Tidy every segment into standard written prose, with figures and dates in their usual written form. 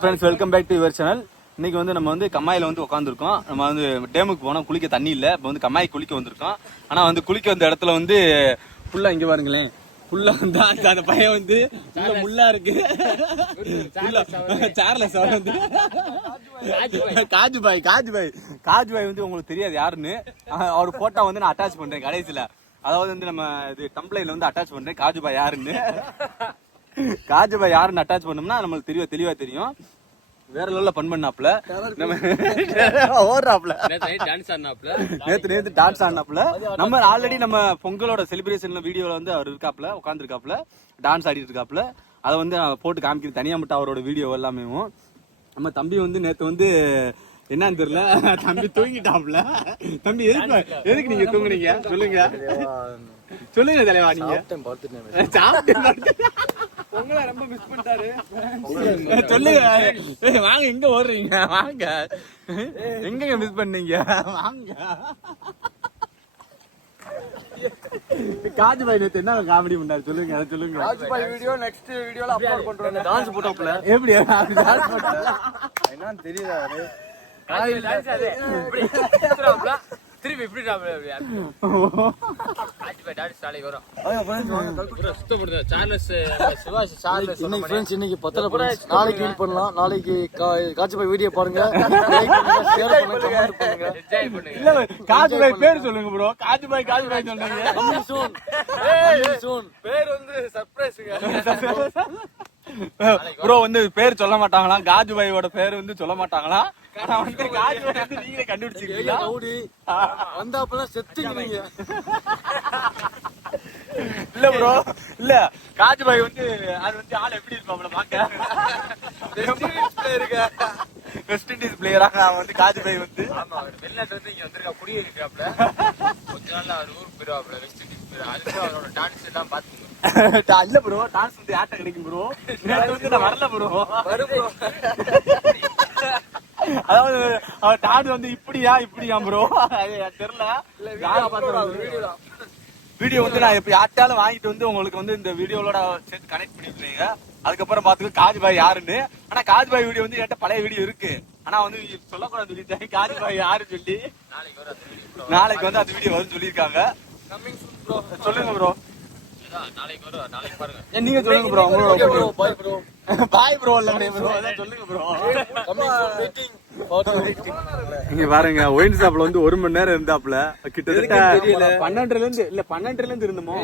Friends, welcome back to your channel. இன்னைக்கு வந்து நம்ம வந்து கம்மாயில வந்து உட்காந்துருக்கோம். நம்ம வந்து டேமுக்கு போனோம், குளிக்க தண்ணி இல்லை. இப்போ வந்து கம்மாய் குளிக்க வந்திருக்கோம். ஆனால் வந்து குளிக்க வந்த இடத்துல வந்து ஃபுல்லாக இங்கே பாருங்களேன், ஃபுல்லாக வந்து அந்த பையன் வந்து முள்ளா இருக்கு. சேர்லெஸ் வந்து காஜுபாய் வந்து உங்களுக்கு தெரியாது யாருன்னு. அவர் போட்டோ வந்து நான் அட்டாச் பண்றேன் கடைசியில். அதாவது வந்து நம்ம இது டம்ப்ளைல வந்து அட்டாச் பண்றேன் காஜுபாய் யாருன்னு. காஜுபாய் யாருன்னு அட்டாச் பண்ணோம்னா நம்மளுக்கு தெளிவா தெரியும். வேற லெவல்ல பண் பண்ணாப்ல, நம்ம ஓடுறாப்ல, நேத்து டான்ஸ் ஆடினாப்ல. நம்ம ஆல்ரெடி நம்ம பொங்கலோட செலிப்ரேஷன்ல வீடியோல வந்து அவர் இருக்காப்ல, உட்காந்துருக்காப்ல, டான்ஸ் ஆடிட்டு இருக்காப்ல. அதை வந்து போட்டு காமிக்கிறது தனியா மட்டும் அவரோட வீடியோ எல்லாமே. நம்ம தம்பி வந்து நேத்து வந்து என்னன்னு தெரியல, தம்பி தூங்கிட்டாப்ல. தம்பி எதுக்கு நீங்க தூங்குனீங்க சொல்லுங்க தலைவா. நீங்க பொங்கலை ரொம்ப மிஸ் பண்ணிட்டாரு சொல்லுங்க. வாங்க, எங்க ஓடுறீங்க? வாங்க, எங்க மிஸ் பண்ணீங்க? வாங்க. காஜுபாய் நேத்து என்ன காமெடி பண்ணாரு சொல்லுங்க, அதை சொல்லுங்க. காஜுபாய் வீடியோ நெக்ஸ்ட் வீடியோல அப்லோட் பண்றோம். டான்ஸ் போட்டோம்ல எப்படி டான்ஸ் போட்டா என்னன்னு தெரியல. திருப்பி இப்படி இன்னைக்கு பத்தல நாளைக்கு வீட் பண்ணலாம். நாளைக்கு காஜுபாய் வீடியோ பாருங்க. காஜுபாய் பேர் சொல்லுங்க ப்ரோ. காஜுபாய் சொல்லுங்க. பேர் வந்து சர்ப்ரைஸுங்க ப்ரோ. வந்து பேர் சொல்ல மாட்டாங்களாம், காஜுபாயோட பேர் வந்து சொல்ல மாட்டாங்களாம். நீங்களே கண்டுபிடிச்சிருக்கீங்களா? வந்தாப்பெல்லாம் செத்துங்க நீங்க. இல்ல ப்ரோ, இல்ல காஜுபாய் வந்து அது வந்து ஆள் எப்படி இருப்பாப்ல பாக்க? வெஸ்ட் இண்டீஸ் பிளேயராக நான் வந்து காஜுபாய் வந்து வெளிநாட்டு வந்து இங்க வந்திருக்கா, குடியிருக்காப்ல. கொஞ்ச நாள் அவர் ஊருக்கு போயிருவாப்ல, வெஸ்ட் இண்டீஸ் போயிருவா. அதுக்கு அவரோட டான்ஸ் எல்லாம் பாத்துக்கணும். இல்ல ப்ரோ, டான்ஸ் வந்து ஆட்ட கிடைக்கும் ப்ரோ. நான் வரல ப்ரோ. அதாவது அவர் டான்ஸ் வந்து இப்படியா ப்ரோ தெரியல. வீடியோ வந்து நான் இப்ப யார்ட்டாலும் வாங்கிட்டு வந்து உங்களுக்கு வந்து இந்த வீடியோவோட சேர்த்து கனெக்ட் பண்ணிருக்கீங்க. அதுக்கப்புறம் பாத்துக்க காஜுபாய் யாருன்னு. ஆனா காஜுபாய் வீடியோ வந்து என்கிட்ட பழைய வீடியோ இருக்கு. ஆனா வந்து சொல்லக்கூடாது சொல்லிட்டேன் காஜுபாய் யாருன்னு சொல்லி. நாளைக்கு வந்து அந்த வீடியோ வந்து சொல்லியிருக்காங்க. சொல்லுங்க ப்ரோ. நாளைக்கு வரும், நாளைக்கு பாருங்க. நீங்க சொல்லுங்க bro. Bye bro. Bye bro இல்ல ப்ரோ, அதான் சொல்லுங்க ப்ரோ. இங்க பாருங்க, ஒயின் ஷாப்ல வந்து 1 மணி நேரம் இருந்தாப்ல. கிட்டத்தட்ட 12ல இருந்து இருந்தோமோ.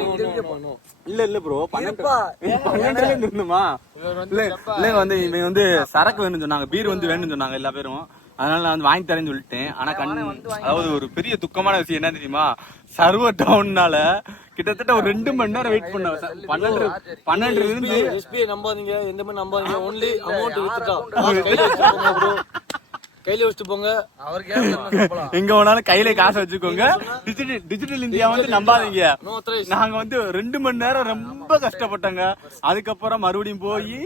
இல்ல ப்ரோ, 12ல இருந்து இருந்தோமா? இல்ல வந்து இவங்க வந்து சரக்கு வேணும்னு சொன்னாங்க, பீர் வந்து வேணும்னு சொன்னாங்க எல்லா பேரும். அதனால நான் வந்து வாங்கி தரேன்னு சொல்லிட்டேன். ஆனா அதாவது ஒரு பெரிய துக்கமான விஷயம் என்ன தெரியுமா? சர்வர் டவுன்னால கிட்டத்தட்ட ஒரு 2 மணி நேரம் வெயிட் பண்ண. 12ல இருந்து எஸ்பிஐ நம்பாதீங்க, எந்த மாதிரி நம்பாதீங்க. ஒன்லி அமௌண்ட் வித்துட்டா கையில வச்சுட்டு போங்க. அவருக்கு எங்க வேணாலும் கையில காசு வச்சுக்கோங்க. டிஜிட்டல் இந்தியா வந்து நம்பாதீங்க. நாங்க வந்து 2 மணி நேரம் ரொம்ப கஷ்டப்பட்டோங்க. அதுக்கப்புறம் மறுபடியும் போய்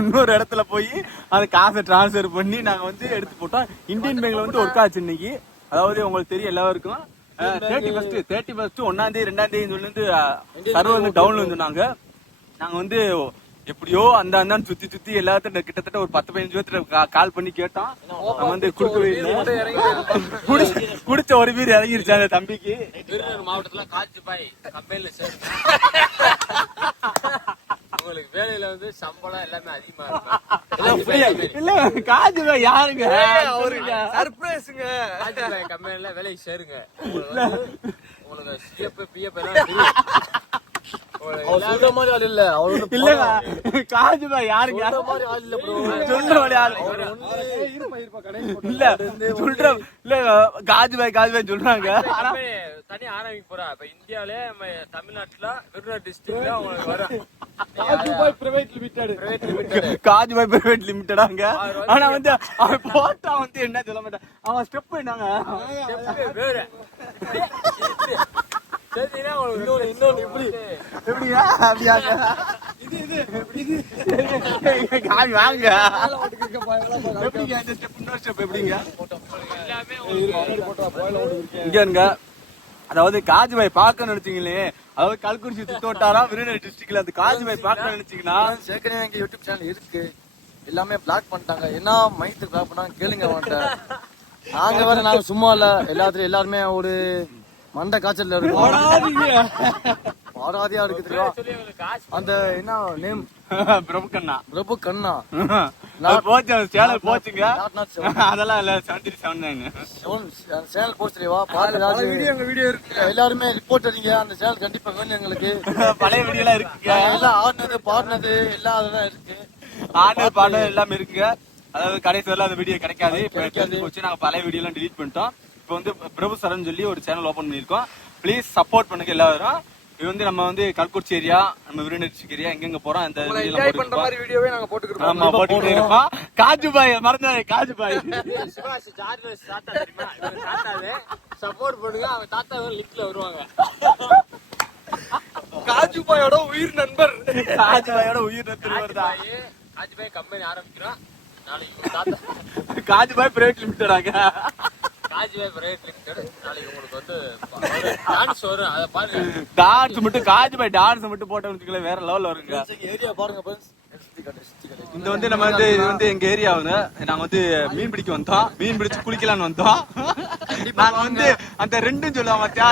இன்னொரு இடத்துல போய் அந்த காசை டிரான்ஸ்பர் பண்ணி நாங்க வந்து எடுத்து போட்டோம். இந்தியன் பேங்க்ல வந்து ஒர்க் ஆச்சு இன்னைக்கு. அதாவது உங்களுக்கு தெரியும் எல்லாருக்கும் 31 1ஆம் தேதி 2ஆம் தேதி வந்து சர்வர் வந்து டவுன்ல சொன்னாங்க. நாங்க வந்து எப்படியோ அந்த சுத்தி எல்லாத்தையும் கிட்டத்தட்ட ஒரு 10-15 பேர்த்துல கால் பண்ணி கேட்டோம். நம்ம வந்து குடுக்கவே இல்லை. குடிச்ச ஒரு பேர் இறங்கிருச்சாங்க தம்பிக்கு. விருதுநகர் மாவட்டத்துல காஜுபாய் கம்பெனில சேருங்க. உங்களுக்கு வேலையில வந்து சம்பளம் எல்லாமே அதிகமா இருக்கும். இல்ல காஜுபாய் யாருங்க? அவருங்க சர்ப்ரைஸ்ங்க. காஜுபாய் கம்பெனில வேலைக்கு சேருங்க. உங்களுக்கு சிஎஃப் பிஎஃப் எல்லாம் சொல்ற மாதிரி ஆள் இல்ல. இல்ல காஜுபாய் யாருங்க? சொல்ற மாதிரி ஆள் இல்ல. சொல்ற இல்ல காஜுபாய் சொல்றாங்க. தனி ஆரம்பிக்க போறா. இப்ப இந்தியாவிலே தமிழ்நாட்டுல விருதுநகர் டிஸ்ட்ரிக்ட்ல உங்களுக்கு வரும் காஜுபாய் பிரைவேட் லிமிடெடாங்க. ஆனா வந்து அவன் போட்டா வந்து என்ன சொல்ல மாட்டான். அவன் ஸ்டெப் என்னங்க வேற அதாவது காஜுபாய் பார்க்க நினைச்சீங்களே, அதாவது கல்குறிச்சி சுத்தோட்டாரா விருதுநகர் டிஸ்ட்ரிக்ட்ல அந்த காஜுபாய் பார்க்க நினைச்சீங்கன்னா ஏற்கனவே எங்க யூடியூப் சேனல் இருக்கு, எல்லாமே பிளாக் பண்ணிட்டாங்க. என்ன மைத்து பிளாக் பண்ணாங்க கேளுங்க அவன்கிட்ட. நாங்க சும்மா இல்ல, எல்லாருமே ஒரு மண்டை காய்ச்சல்ல இருக்கும். பாராதியா இருக்கு தெரியும். அந்த என்ன நேம் பிரபு கண்ணா. போச்சு சேனல் போச்சுங்க. அதெல்லாம் இல்ல 7379 சேனல் போச்சு தெரியவா. பாருங்க வீடியோ இருக்கு. எல்லாருமே ரிப்போர்ட் அடிங்க, அந்த சேனல் கண்டிப்பா வேணும் எங்களுக்கு. பழைய வீடியோ எல்லாம் இருக்குங்க. எல்லாம் ஆடினது பாடினது எல்லாம் அதெல்லாம் இருக்கு. ஆடினது பாடினது எல்லாமே இருக்குங்க. அதாவது கடைசி வரல அந்த வீடியோ கிடைக்காது. போச்சு, நாங்க பழைய வீடியோ எல்லாம் டிலீட் பண்ணிட்டோம். இப்போ வந்து பிரபு சரண் சொல்லி ஒரு சேனல் ஓபன் பண்ணிருக்கோம். ப்ளீஸ் சப்போர்ட் பண்ணுங்க எல்லாரும். இது வந்து நம்ம வந்து கல்குறிச்சி ஏரியா, நம்ம விருதுநகர் ஏரியா எங்க போறோம் அந்த பண்ற மாதிரி வீடியோவே நாங்க போட்டுக்கிட்டு ஆமா போட்டுக்கிட்டே இருப்போம். காஜுபாய் மறந்தாரு, காஜுபாய் சப்போர்ட் பண்ணுங்க. அவங்க தாத்தா லிப்ட்ல வருவாங்க. காஜுபாயோட உயிர் நண்பர். காஜுபாயோட உயிர் நண்பர் வருதா? காஜுபாய் கம்பெனி ஆரம்பிக்கிறோம் நாளைக்கு. தாத்தா காஜுபாய் பிரைவேட் லிமிடெடாங்க. Kajubhai private limited. நாளைக்கு உங்களுக்கு வந்து டான்ஸ் வரும், அதை பாருங்க. டான்ஸ் மட்டும் காஜுபாய் டான்ஸ் மட்டும் போட்டவனுக்குள்ள வேற லெவல்ல வருங்க. ஏரியா பாருங்க ஃப்ரெண்ட்ஸ். இந்த வந்து நம்ம வந்து இது வந்து எங்க ஏரியா வந்து நாங்க வந்து மீன் பிடிக்க வந்தோம். மீன் பிடிச்சு குளிக்கலான்னு வந்தோம். நாங்க வந்து அந்த ரெண்டும் சொல்லுவோம் மத்தியா,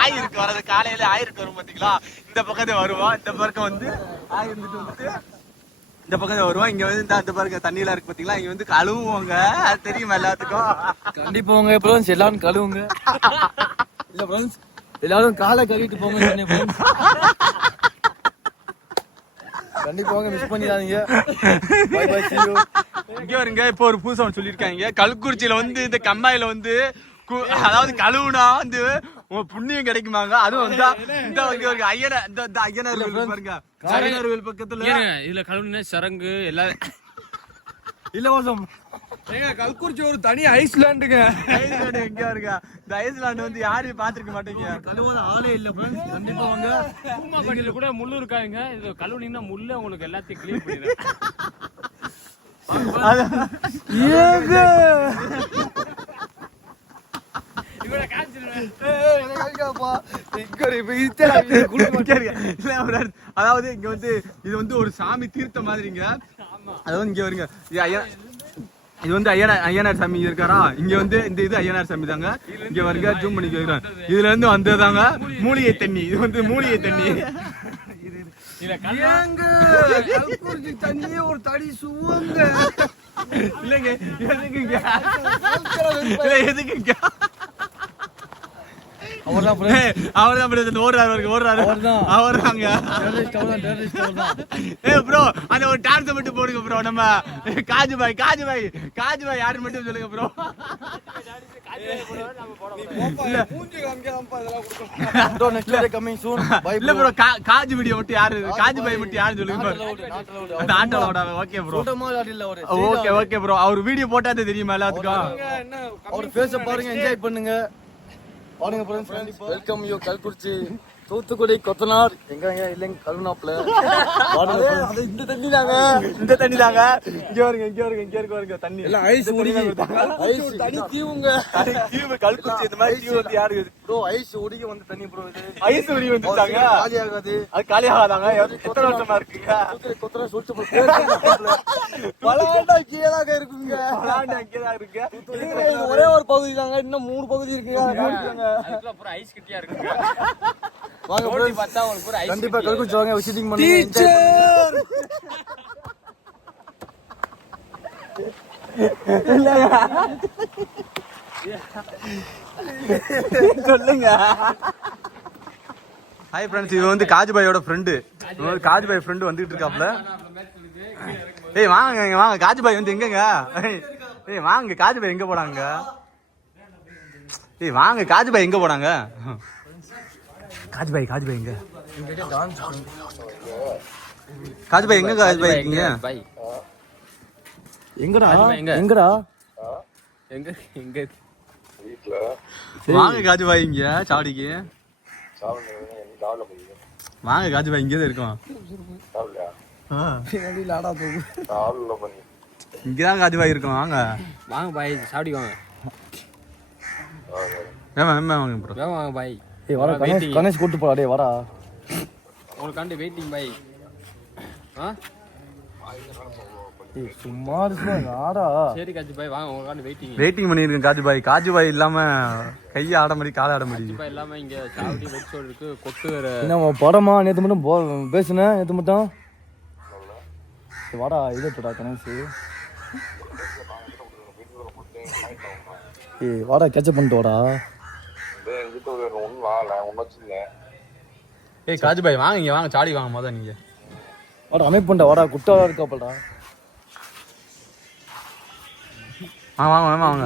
ஆயிருக்கு வர்றது காலையில ஆயிருக்கு வரும் பாத்தீங்களா. இந்த பக்கத்தை வருவோம், இந்த பக்கம் வந்து ஆயிருந்துட்டு வந்துட்டு இந்த பக்கம் வருவோம். இங்க வந்து இந்த பாருங்க தண்ணி எல்லாம் இருக்கு பாத்தீங்களா. இங்க வந்து கழுவுவாங்க, அது தெரியுமா எல்லாத்துக்கும். கண்டிப்பா உங்க ஃப்ரெண்ட்ஸ் எல்லாரும் கழுவுங்க. இல்ல ஃப்ரெண்ட்ஸ் எல்லாரும் காலை கழுவிட்டு போங்க. கண்டிப்பா மிஸ் பண்ணிடாதீங்க. Bye bye, see you. இங்க வருங்க. இப்போ ஒரு புதுசா சொல்லிருக்காங்க, கல்குறிச்சியில வந்து இந்த கம்மாயில வந்து அதாவது கழுவுனா வந்து உங்க புண்ணியம் கிடைக்குமாங்க. அதுவும் வந்து இந்த ஐயனார் கோயில் பாருங்க, ஐயனார் கோயில் பக்கத்துல இதுல கழுவுனா சரங்கு எல்லாம் இலவசம். ஏங்க கல்குறிச்சி ஒரு தனி ஐஸ்லாண்டுங்க. ஐஸ்லாண்டு எங்க இருக்க? இந்த ஐஸ்லாண்டு வந்து யாரையும் பாத்துருக்க மாட்டீங்க. கழுவாத ஆளே இல்ல ஃப்ரெண்ட்ஸ். கண்டிப்பா வாங்க. பூமாப்பட்டியில கூட முள்ளு இருக்காங்க. இது கழுவுனீங்கன்னா முள்ளு உங்களுக்கு எல்லாத்தையும் கிளீன் பண்ணிடும். அதாவது இங்க வந்து இது வந்து ஒரு சாமி தீர்த்த மாதிரிங்க. அதாவது இங்க வருங்க, இது வந்து ஐயனார் சாமி இருக்காரா. இங்க வந்து இந்த இது ஐயனார் சாமி தாங்க. இங்க வருங்க, ஜூம் பண்ணி கேக்குறேன். இதுல இருந்து வந்ததாங்க மூலிகை தண்ணி. இது வந்து மூலிகை தண்ணி. தண்ணியே ஒரு தடி சுவங்க. இல்லங்க எதுக்குங்க, எதுக்குங்க? அவர்தான் அவர்தாங்க. ப்ரோ அந்த ஒரு டான்ஸ் மட்டும் போடுங்க ப்ரோ. நம்ம காஜுபாய் யாருன்னு மட்டும் சொல்லுங்க ப்ரோ. இல்ல ப்ரோ, காஜு வீடியோ மட்டும் யாரு, காஜுபாய் மட்டும் யாருன்னு சொல்லுங்க bro. Okay bro, okay bro. அவர் வீடியோ போட்டாதே தெரியுமா எல்லாத்துக்கும். அவர் பேச பாருங்க, என்ஜாய் பண்ணுங்க. பாருங்க friends, welcome you Kalkurichi, Thoothukudi, கொத்தனார். எங்க இல்லைங்க கருணாப்ல. இந்த தண்ணி தாங்க, இந்த தண்ணி தாங்க. இங்க வருங்க தண்ணி எல்லாம் ஐஸ் ஐஸ் தண்ணி தீவுங்க. தீவு கல்குறிச்சி இந்த மாதிரி தீவு வந்து யாரு ப்ரோ? ஐஸ் ஒடிக்க வந்த தண்ணி ப்ரோ. இது ஐஸ் ஒடிக்க வந்துட்டாங்க. காலி ஆகாது, அது காலி ஆகாதாங்க. எத்தனை வருஷமா இருக்குங்க? கொத்தனார் சொல்லிட்டு பலாண்டா கீழாக இருக்குங்க. பலாண்டா கீழாக இருக்கு. ஒரே ஒரு பகுதி தாங்க, இன்னும் 3 பகுதி இருக்குங்க. அதுக்குள்ள ஐஸ் கட்டியா இருக்குங்க. வாங்க ப்ரெண்ட்ஸ், பார்த்தா உங்களுக்கு பூரா ஐஸ். கண்டிப்பா கல்குறிச்சி வாங்க, விசிட்டிங் பண்ணுங்க. டீச்சர் சொல்லுங்க. ஹாய் ஃப்ரெண்ட்ஸ், இது வந்து காஜுபாயோட ஃப்ரெண்டு. காஜுபாய் ஃப்ரெண்டு வந்துட்டு இருக்காப்ல. ஏய் வாங்க காஜுபாய் வந்து எங்கங்க? ஏய் வாங்க, காஜுபாய் எங்க போனாங்க? ஏய் வாங்க, காஜுபாய் எங்க போனாங்க? காஜுபாய் எங்க? காஜுபாய் எங்க? காஜுபாய் இருக்கீங்க? எங்கடா எங்க வீட்ல வாங்க காஜுபாய் இங்க சாவடிக்கு வாங்க. காஜுபாய் இங்கே தான் இருக்கோம். இங்கதான் காஜுபாய் இருக்கோம். வாங்க பாய், சாப்பிடி வாங்க. வாங்க ப்ரோ. வாங்க பாய். ஏய் வாடா கணேஷ் கூட்டு போடா டேய் வாடா. உங்களுக்காண்டி வெயிட்டிங் பை. ஏய் சும்மா இருடா வாடா. சரி காஜு பாய் வாங்க, உங்களுக்காண்டி வெயிட்டிங் பண்ணியிருக்கேன் காஜு பாய் இல்லாம கையை ஆட முடியும், காலை ஆட முடியும். பாய் இல்லாம இங்க சாவடி வெட்சோடு இருக்கு, கொட்டு வேற. என்ன படமா நேற்று மட்டும் பேசுனேன், நேற்று மட்டும் வாடா இதோடா கணேஷ். ஏய் வாடா கேட்சப் பண்ணிட்டு வாடா. ஏய் காஜு பாய் வாங்க, இங்க வாங்க, சாடி வாங்க மொதல் நீங்க. வாடா அமைப்பு பண்ணிட்டா வாடா, குட்டா இருக்காப்படா. வாங்க வாங்க வாங்க.